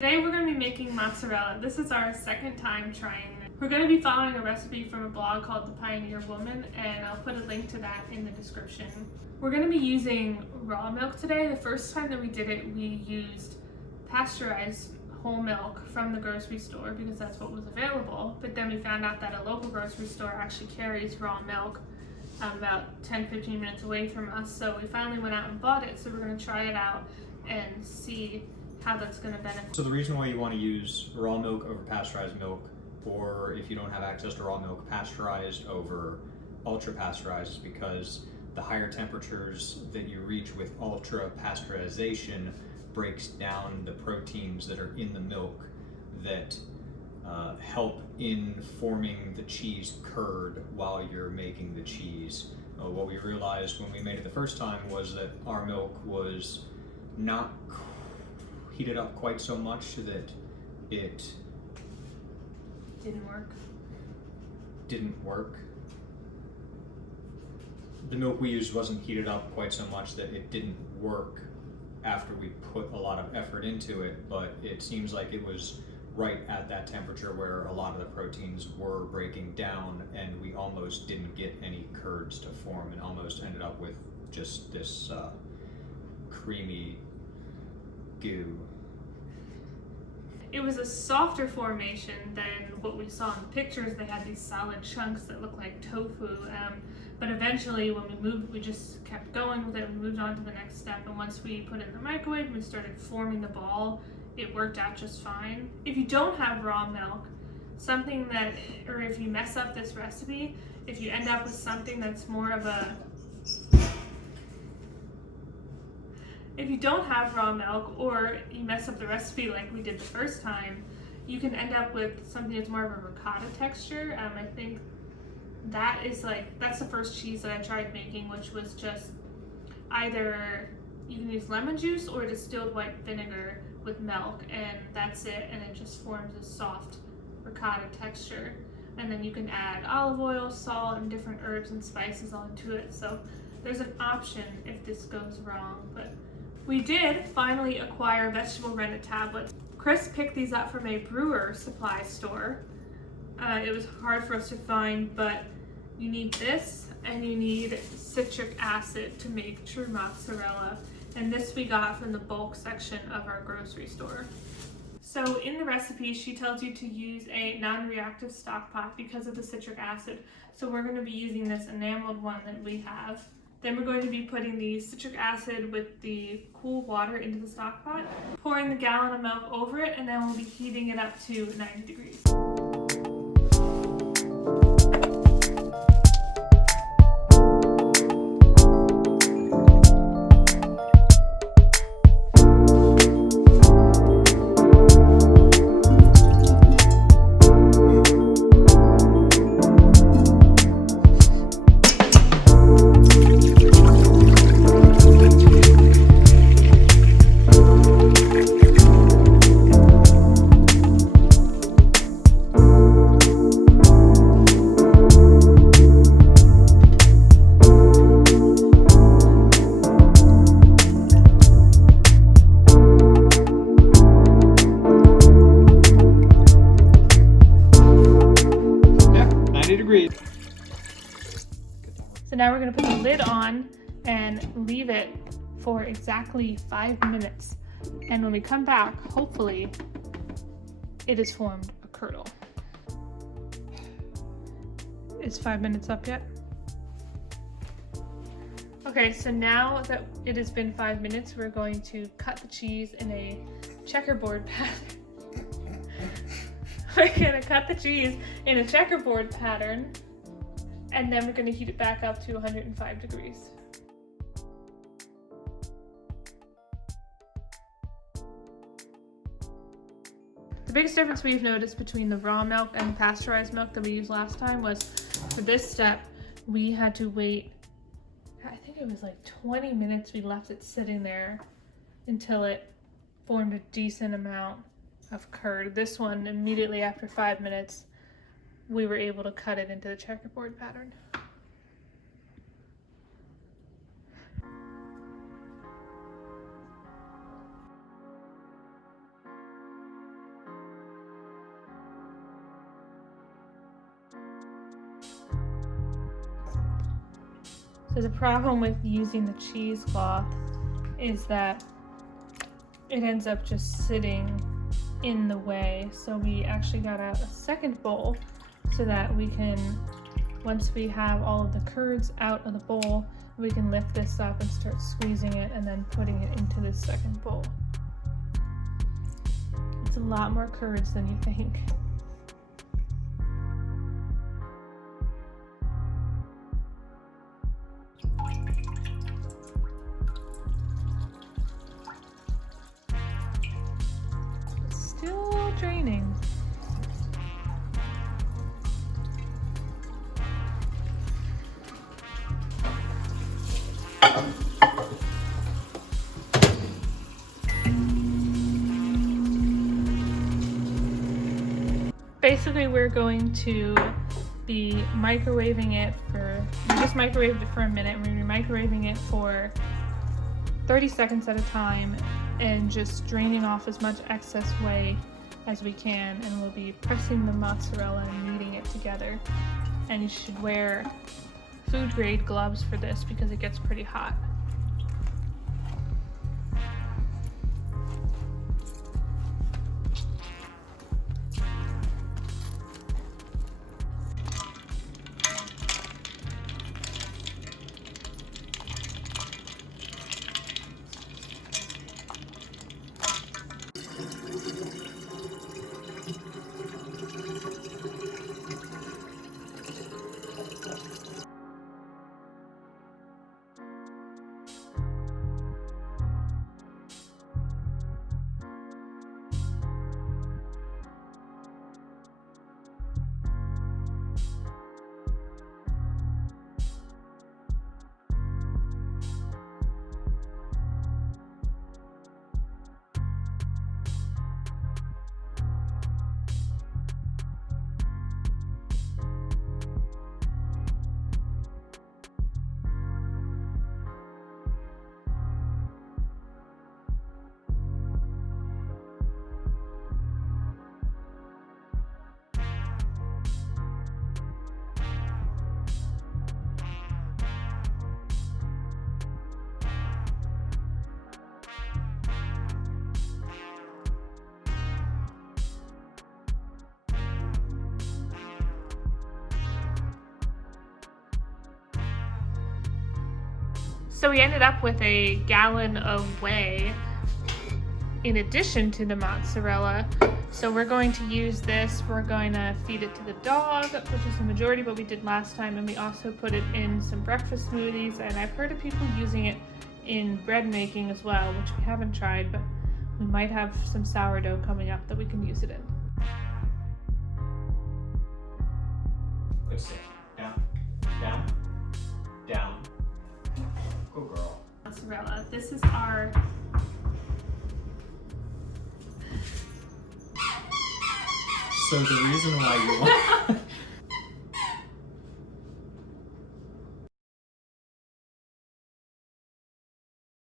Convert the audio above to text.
Today we're going to be making mozzarella. This is our second time trying it. We're going to be following a recipe from a blog called The Pioneer Woman, and I'll put a link to that in the description. We're going to be using raw milk today. The first time that we did it, we used pasteurized whole milk from the grocery store because that's what was available. But then we found out that a local grocery store actually carries raw milk about 10-15 minutes away from us. So we finally went out and bought it. So we're going to try it out and see how that's going to benefit. So the reason why you want to use raw milk over pasteurized milk, or if you don't have access to raw milk, pasteurized over ultra pasteurized, is because the higher temperatures that you reach with ultra pasteurization breaks down the proteins that are in the milk that help in forming the cheese curd while you're making the cheese. What we realized when we made it the first time was that our milk was not heated up quite so much that it didn't work. The milk we used wasn't heated up quite so much that it didn't work after we put a lot of effort into it, but it seems like it was right at that temperature where a lot of the proteins were breaking down, and we almost didn't get any curds to form and almost ended up with just this creamy goo. It was a softer formation than what we saw in the pictures. They had these solid chunks that looked like tofu, but eventually when we just kept going with it. We moved on to the next step, and once we put it in the microwave and we started forming the ball, it worked out just fine. If you don't have raw milk, or if you mess up this recipe, if you end up with something that's more of a If you don't have raw milk, or you mess up the recipe like we did the first time, you can end up with something that's more of a ricotta texture. I think that's the first cheese that I tried making, which was just either you can use lemon juice or distilled white vinegar with milk, and that's it, and it just forms a soft ricotta texture. And then you can add olive oil, salt, and different herbs and spices onto it. So there's an option if this goes wrong, but we did finally acquire vegetable rennet tablets. Chris picked these up from a brewer supply store. It was hard for us to find, but you need this and you need citric acid to make true mozzarella. And this we got from the bulk section of our grocery store. So in the recipe, she tells you to use a non-reactive stock pot because of the citric acid. So we're going to be using this enameled one that we have. Then we're going to be putting the citric acid with the cool water into the stock pot, pouring the gallon of milk over it, and then we'll be heating it up to 90 degrees. So now we're going to put the lid on and leave it for exactly 5 minutes. And when we come back, hopefully, it has formed a curdle. Is 5 minutes up yet? Okay, so now that it has been 5 minutes, we're going to cut the cheese in a checkerboard pattern. We're going to cut the cheese in a checkerboard pattern, and then we're going to heat it back up to 105 degrees. The biggest difference we've noticed between the raw milk and the pasteurized milk that we used last time was, for this step, we had to wait, I think it was like 20 minutes we left it sitting there until it formed a decent amount of curd. This one, immediately after 5 minutes, we were able to cut it into the checkerboard pattern. There's a problem with using the cheesecloth is that it ends up just sitting in the way. So we actually got out a second bowl so that we can, once we have all of the curds out of the bowl, we can lift this up and start squeezing it and then putting it into this second bowl. It's a lot more curds than you think. Still draining. Basically, we're going to be microwaving it we just microwaved it for a minute, and we're gonna be microwaving it for 30 seconds at a time and just draining off as much excess whey as we can, and we'll be pressing the mozzarella and kneading it together. And you should wear food grade gloves for this because it gets pretty hot. So we ended up with a gallon of whey in addition to the mozzarella. So we're going to use this, we're going to feed it to the dog, which is the majority of what we did last time, and we also put it in some breakfast smoothies, and I've heard of people using it in bread making as well, which we haven't tried, but we might have some sourdough coming up that we can use it in. Good sit. Down, down, down. Good girl. Mozzarella. This is our So the reason why you want